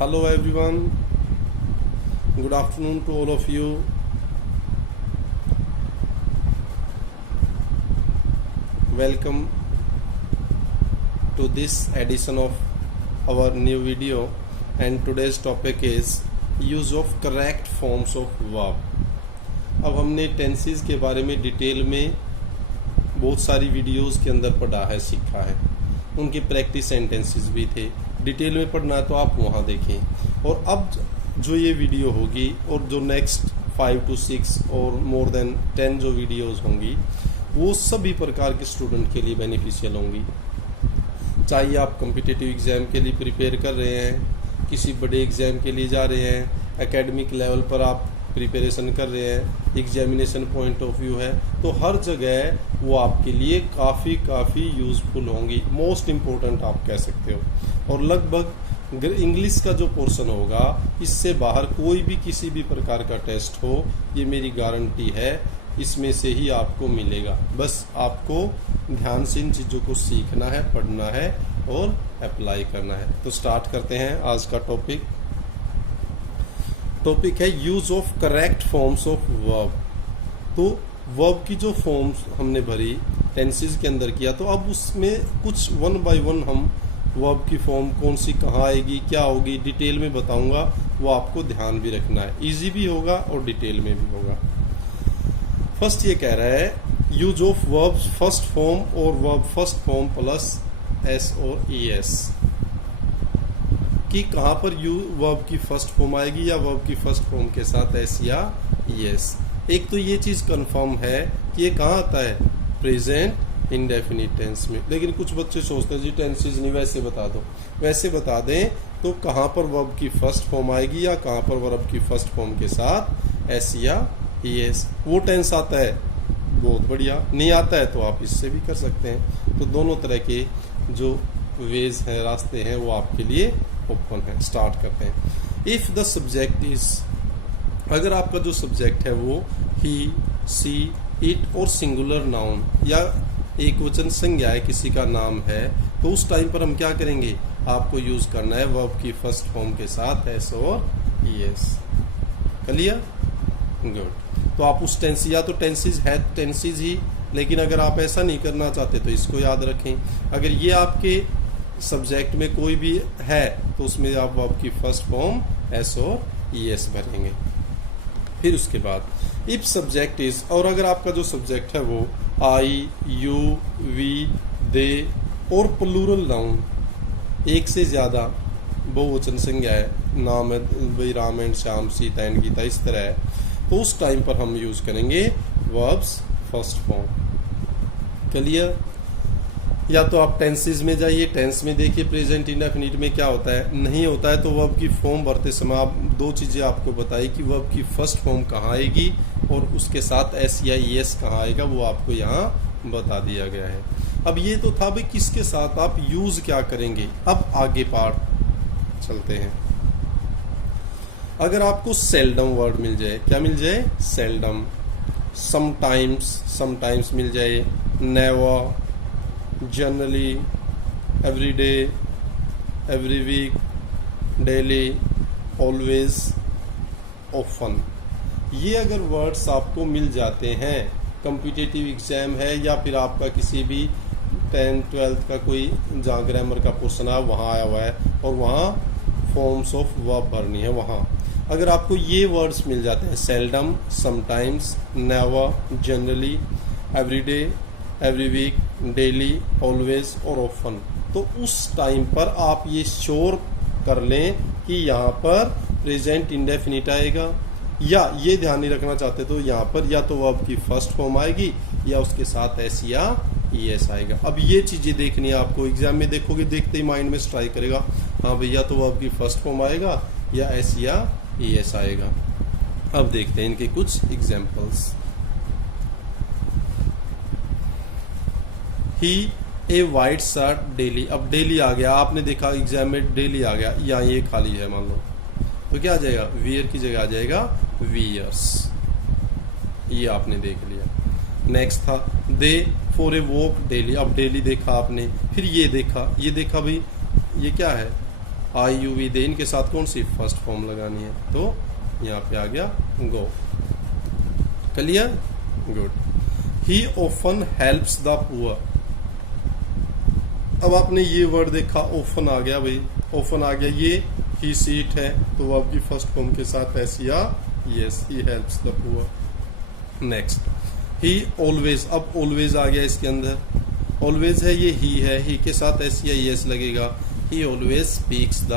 Hello everyone, good afternoon to all of you. Welcome to this edition of our new video, and today's topic is use of correct forms of verb. अब हमने tenses के बारे में detail में बहुत सारी videos के अंदर पढ़ा है, सीखा है, उनके प्रैक्टिस सेंटेंसेस भी थे। डिटेल में पढ़ना है तो आप वहाँ देखें। और अब जो ये वीडियो होगी और जो नेक्स्ट 5 to 6 और मोर देन 10 जो वीडियोस होंगी वो सभी प्रकार के स्टूडेंट के लिए बेनिफिशियल होंगी। चाहे आप कॉम्पिटिटिव एग्ज़ाम के लिए प्रिपेयर कर रहे हैं, किसी बड़े एग्ज़ाम के लिए जा रहे हैं, एकेडमिक लेवल पर आप प्रिपरेशन कर रहे हैं, एग्जामिनेशन पॉइंट ऑफ व्यू है, तो हर जगह वो आपके लिए काफ़ी यूज़फुल होंगी। मोस्ट इम्पोर्टेंट आप कह सकते हो। और लगभग इंग्लिश का जो पोर्शन होगा, इससे बाहर कोई भी किसी भी प्रकार का टेस्ट हो, ये मेरी गारंटी है, इसमें से ही आपको मिलेगा। बस आपको ध्यान से इन चीज़ों को सीखना है, पढ़ना है और अप्लाई करना है। तो स्टार्ट करते हैं आज का टॉपिक है use of correct forms of verb. तो वर्ब की जो फॉर्म्स हमने भरी टेंसेस के अंदर किया, तो अब उसमें कुछ 1 by 1 हम वर्ब की फॉर्म कौन सी कहाँ आएगी, क्या होगी, डिटेल में बताऊंगा। वो आपको ध्यान भी रखना है, इजी भी होगा और डिटेल में भी होगा। फर्स्ट ये कह रहा है use of verb first form और verb first form plus S और ई एस, कि कहाँ पर वर्ब की फर्स्ट फॉर्म आएगी या वर्ब की फर्स्ट फॉर्म के साथ एस या एस। एक तो ये चीज़ कंफर्म है कि ये कहाँ आता है, प्रेजेंट इंडेफिनिट टेंस में। लेकिन कुछ बच्चे सोचते हैं जी टेंसेज नहीं, वैसे बता दो। वैसे बता दें तो कहाँ पर वर्ब की फर्स्ट फॉर्म आएगी या कहाँ पर वर्ब की फर्स्ट फॉर्म के साथ एस या एस। वो टेंस आता है बहुत बढ़िया, नहीं आता है तो आप इससे भी कर सकते हैं। तो दोनों तरह के जो वेज हैं, रास्ते हैं, वो आपके लिए ओपन है। स्टार्ट करते हैं। इफ द सब्जेक्ट इज, अगर आपका जो सब्जेक्ट है वो ही, सी, इट और सिंगुलर नाउन या एक वचन संज्ञा है, किसी का नाम है, तो उस टाइम पर हम क्या करेंगे, आपको यूज करना है वर्ब की फर्स्ट फॉर्म के साथ एस और एस। Clear, good. तो आप उस टेंस, या तो टेंसेज है टेंसेज ही, लेकिन अगर आप ऐसा नहीं करना चाहते तो इसको याद रखें। अगर ये आपके सब्जेक्ट में कोई भी है तो उसमें आप वर्ब की फर्स्ट फॉर्म एस और ई एस भरेंगे। फिर उसके बाद इफ सब्जेक्ट इज, और अगर आपका जो सब्जेक्ट है वो आई, यू, वी, दे और प्लूरल नाउन, एक से ज़्यादा बहुवचन संज्ञा है, नाम है भाई राम एंड श्याम, सीता एंड गीता, इस तरह है, तो उस टाइम पर हम यूज करेंगे वर्ब्स फर्स्ट फॉर्म। क्लियर। या तो आप टेंसेस में जाइए, टेंस में देखिए प्रेजेंट इंडेफिनिट में क्या होता है, नहीं होता है तो वर्ब की फॉर्म भरते समय आप दो चीज़ें आपको बताई कि वर्ब की फर्स्ट फॉर्म कहाँ आएगी और उसके साथ एस या ई एस कहाँ आएगा, वो आपको यहाँ बता दिया गया है। अब ये तो था भाई किसके साथ आप यूज क्या करेंगे। अब आगे पार्ट चलते हैं। अगर आपको सेल्डम वर्ड मिल जाए, क्या मिल जाए, सेल्डम, समटाइम्स मिल जाए, never, generally, every day, every week, daily, always, often, ये अगर वर्ड्स आपको मिल जाते हैं, कॉम्पिटिटिव एग्जाम है या फिर आपका किसी भी 10th 12th का कोई जहाँ ग्रामर का पोर्शन है वहाँ आया हुआ है और वहाँ फॉर्म्स ऑफ वर्ब भरनी है, वहाँ अगर आपको ये वर्ड्स मिल जाते हैं, seldom, sometimes, never, generally, every day, every week, daily, always और ऑफन, तो उस टाइम पर आप ये श्योर कर लें कि यहाँ पर प्रेजेंट इंडेफिनिट आएगा, या ये ध्यान नहीं रखना चाहते तो यहाँ पर या तो वर्ब की फर्स्ट फॉर्म आएगी या उसके साथ एस या ई एस आएगा। अब ये चीज़ें देखनी है आपको, एग्जाम में देखोगे, देखते ही माइंड में स्ट्राइक करेगा, हाँ भैया तो वर्ब की फर्स्ट फॉर्म आएगा या एस या ई एस आएगा। अब देखते हैं इनके कुछ एग्जाम्पल्स। ही ए वाइट शर्ट डेली, अब डेली आ गया, आपने देखा एग्जाम में डेली आ गया, यहाँ ये खाली है मान लो, तो क्या आ जाएगा, वियर की जगह आ जाएगा वियर्स, ये आपने देख लिया। नेक्स्ट था दे फॉर ए वॉक डेली, अब डेली देखा आपने, फिर ये देखा भाई ये क्या है, आई यू वी दे, इनके साथ कौन सी फर्स्ट फॉर्म लगानी है, तो यहाँ पे आ गया go. Clear, good. He often helps the poor. अब आपने ये वर्ड देखा, ऑफन आ गया भाई, ऑफन आ गया, ये ही सीट है तो वो आपकी फर्स्ट फॉर्म के साथ ऐसी या yes, he helps the poor. Next, he always, अब ऑलवेज आ गया इसके अंदर, ऑलवेज है, ये ही है, ही के साथ ऐसी या यस लगेगा, he always speaks the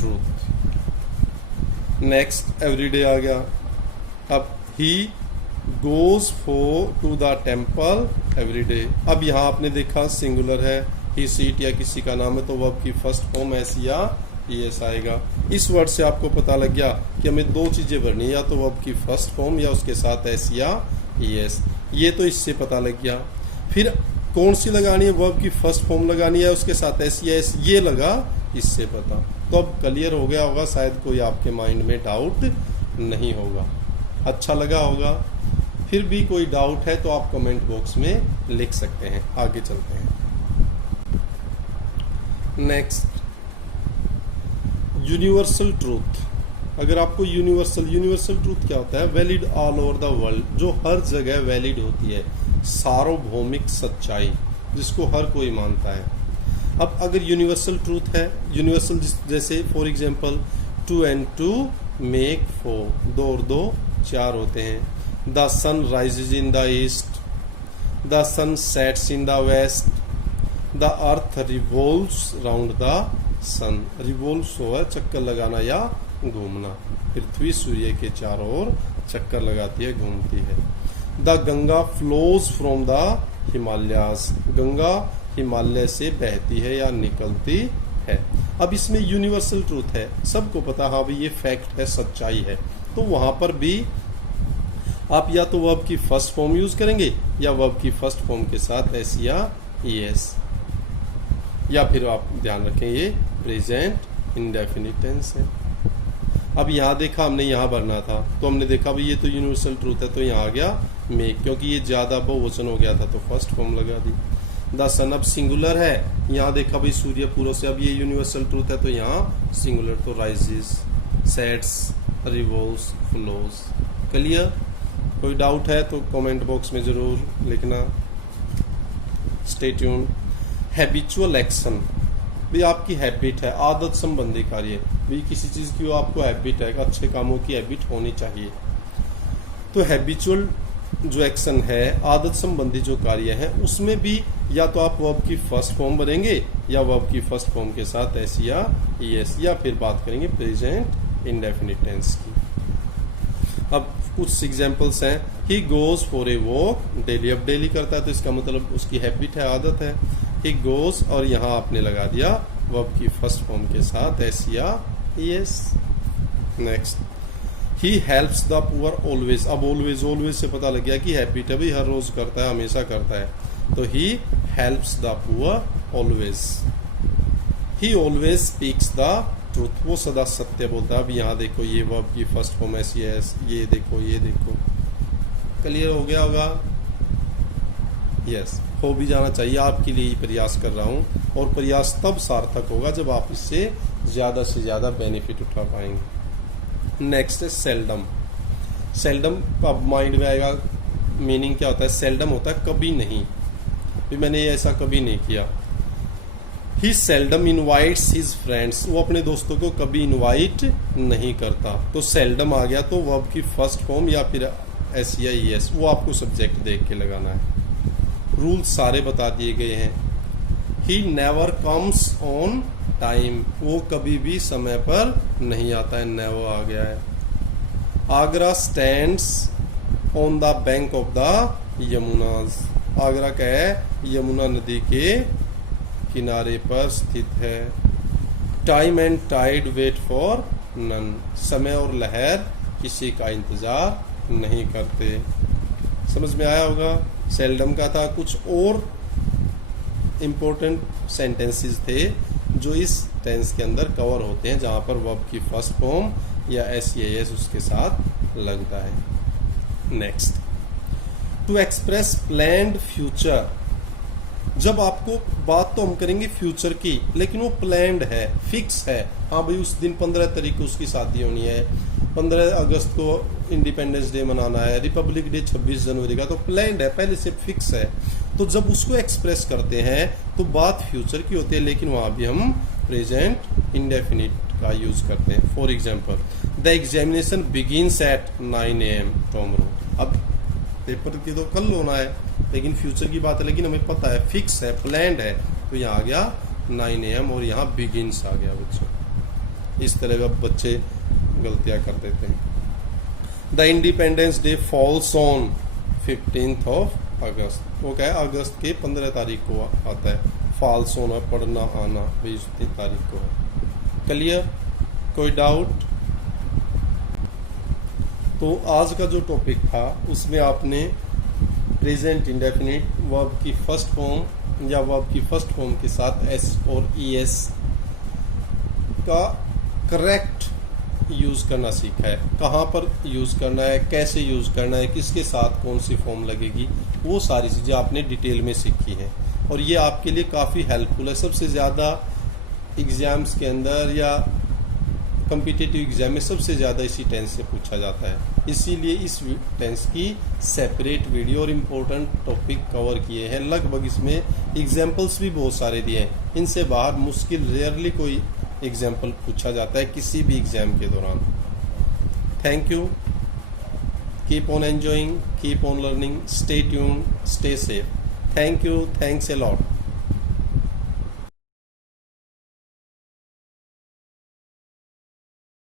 truth. Next, everyday आ गया, अब he goes to the temple everyday. अब यहाँ आपने देखा सिंगुलर है, ही सीट या किसी का नाम है तो वर्ब की फर्स्ट फॉर्म ऐसी या यस आएगा। इस वर्ड से आपको पता लग गया कि हमें दो चीजें भरनी है, या तो वर्ब की फर्स्ट फॉर्म या उसके साथ ऐसी या यस, ये तो इससे पता लग गया। फिर कौन सी लगानी है, वर्ब की फर्स्ट फॉर्म लगानी है उसके साथ ऐसी या यस, ये लगा इससे पता। तो अब क्लियर हो गया होगा, शायद कोई आपके माइंड में डाउट नहीं होगा, अच्छा लगा होगा। फिर भी कोई डाउट है तो आप कमेंट बॉक्स में लिख सकते हैं। आगे चलते हैं। Next, universal truth. अगर आपको यूनिवर्सल ट्रूथ क्या होता है, valid all over the world, जो हर जगह वैलिड होती है, सार्वभौमिक सच्चाई जिसको हर कोई मानता है। अब अगर यूनिवर्सल ट्रूथ है, यूनिवर्सल जैसे फॉर एग्जांपल 2 and 2 मेक 4, 2 और 2 4 होते हैं। The sun rises in the east, the sun sets in the west, the earth revolves round the sun. Revolves हो चक्कर लगाना या घूमना, पृथ्वी सूर्य के चारों ओर चक्कर लगाती है, घूमती है। The Ganga flows from the Himalayas, Ganga Himalaya से बहती है या निकलती है। अब इसमें यूनिवर्सल ट्रूथ है, सबको पता, हाँ भाई ये फैक्ट है, सच्चाई है, तो वहां पर भी आप या तो वर्ब की फर्स्ट फॉर्म यूज करेंगे या वर्ब की फर्स्ट फॉर्म के साथ एस या एस, या फिर आप ध्यान रखें ये प्रेजेंट इंडेफिनिट टेंस है। अब यहाँ देखा हमने, यहाँ भरना था तो हमने देखा भाई ये तो यूनिवर्सल ट्रूथ है, तो यहाँ आ गया मेक, क्योंकि ये ज्यादा बहुवचन हो गया था तो फर्स्ट फॉर्म लगा दी। द सन अब सिंगुलर है, यहाँ देखा भाई सूर्य पूर्व से, अब ये यूनिवर्सल ट्रूथ है तो यहाँ सिंगुलर, तो rises, sets, revolves, flows. Clear, कोई डाउट है तो कमेंट बॉक्स में जरूर लिखना। Stay tune. हैबिचुअल एक्शन, भी आपकी हैबिट है, आदत संबंधी कार्य, भी किसी चीज की आपको हैबिट है, अच्छे कामों की हैबिट होनी चाहिए। तो हैबिचुअल जो एक्शन है, आदत संबंधी जो कार्य है, उसमें भी या तो आप वर्ब की फर्स्ट फॉर्म बनेंगे या वर्ब की फर्स्ट फॉर्म के साथ एस या एस, या फिर बात करेंगे प्रेजेंट इंडेफिनिट टेंस की। अब कुछ एग्जांपल्स हैं। He goes for a walk daily, अब डेली करता है तो इसका मतलब उसकी हैबिट है, आदत है। ही गोज, और यहाँ आपने लगा दिया वर्ब की फर्स्ट फॉर्म के साथ एस या S. Next, he helps the poor always, अब ऑलवेज से पता लग गया कि हैबिट है भी, हर रोज करता है, हमेशा करता है, तो he helps the poor always. He always speaks the truth, वो सदा सत्य बोलता है। अब यहाँ देखो ये वर्ब की फर्स्ट फॉर्म ऐसी है, ये देखो, ये देखो, क्लियर हो गया होगा। यस, हो भी जाना चाहिए, आपके लिए ही प्रयास कर रहा हूँ, और प्रयास तब सार्थक होगा जब आप इससे ज्यादा से ज्यादा बेनिफिट उठा पाएंगे। नेक्स्ट है सेल्डम। सेल्डम अब माइंड में आएगा, मीनिंग क्या होता है, सेल्डम होता है कभी नहीं, भी मैंने ऐसा कभी नहीं किया। ही सेल्डम इनवाइट्स हिज फ्रेंड्स, वो अपने दोस्तों को कभी इनवाइट नहीं करता, तो सेल्डम आ गया, तो वर्ब की फर्स्ट फॉर्म या फिर एस या एस, वो आपको सब्जेक्ट देख के लगाना है। रूल्स सारे बता दिए गए हैं। He never comes on time, वो कभी भी समय पर नहीं आता है, नेवर आ गया है। Agra stands on the bank of the Yamunas, Agra क्या है, यमुना नदी के किनारे पर स्थित है। Time and tide wait for none, समय और लहर किसी का इंतजार नहीं करते। समझ में आया होगा। सेल्डम का था, कुछ और इम्पोर्टेंट सेंटेंसेस थे जो इस टेंस के अंदर कवर होते हैं, जहां पर वर्ब की फर्स्ट फॉर्म या एस या एस उसके साथ लगता है। Next, to express planned future, जब आपको बात तो हम करेंगे फ्यूचर की, लेकिन वो प्लान्ड है, फिक्स है। हाँ भाई उस दिन 15 तारीख को उसकी शादी होनी है, 15 अगस्त को इंडिपेंडेंस डे मनाना है, रिपब्लिक डे 26 जनवरी का, तो प्लान्ड है, पहले से फिक्स है। तो जब उसको एक्सप्रेस करते हैं तो बात फ्यूचर की होती है, लेकिन वहाँ भी हम प्रेजेंट इंडेफिनिट का यूज करते हैं। For example, the examination begins at 9 AM tomorrow. अब पेपर की तो कल होना है, लेकिन फ्यूचर की बात है, लेकिन हमें पता है, फिक्स है, प्लान्ड है, तो यहाँ आ गया 9 AM और यहाँ बिगिनस आ गया बच्चों। इस तरह का बच्चे गलतियाँ कर देते हैं। The independence day falls on 15 अगस्त। वो क्या है, अगस्त के 15 तारीख को आता है। फॉल्स होना, पढ़ना आना 20 तारीख को है। क्लियर? कोई डाउट? तो आज का जो टॉपिक था उसमें आपने प्रेजेंट इंडेफिनिट वर्ब की फर्स्ट फॉर्म या वर्ब की फर्स्ट फॉर्म के साथ एस और ईएस का करेक्ट यूज करना सीखा है। कहाँ पर यूज करना है, कैसे यूज करना है, किसके साथ कौन सी फॉर्म लगेगी, वो सारी चीजें आपने डिटेल में सीखी हैं और ये आपके लिए काफी हेल्पफुल है। सबसे ज्यादा एग्जाम्स के अंदर या कॉम्पिटिटिव एग्जाम में सबसे ज़्यादा इसी टेंस से पूछा जाता है, इसीलिए इस टेंस की सेपरेट वीडियो और इम्पोर्टेंट टॉपिक कवर किए हैं। लगभग इसमें एग्जाम्पल्स भी बहुत सारे दिए हैं। इनसे बाहर मुश्किल रेयरली कोई एग्जाम्पल पूछा जाता है किसी भी एग्जाम के दौरान। Thank you, keep on enjoying, keep on learning, stay tuned, stay safe. Thank you, thanks a lot.